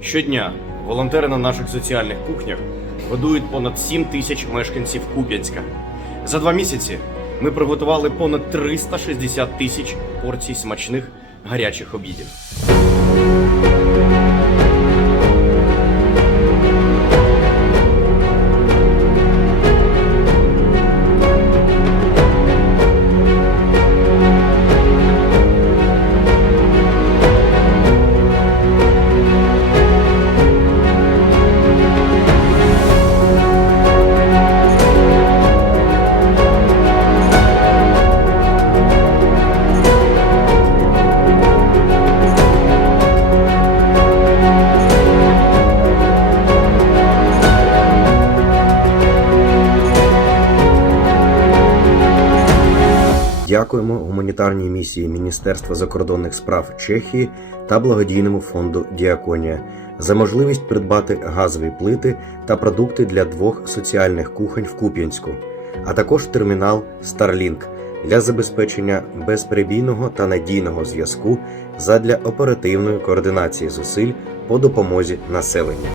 Щодня волонтери на наших соціальних кухнях годують понад 7 тисяч мешканців Куп'янська. За два місяці ми приготували понад 360 тисяч порцій смачних гарячих обідів. Дякуємо гуманітарній місії Міністерства закордонних справ Чехії та благодійному фонду Діаконія за можливість придбати газові плити та продукти для двох соціальних кухонь в Куп'янську, а також термінал Starlink для забезпечення безперебійного та надійного зв'язку задля оперативної координації зусиль по допомозі населенню.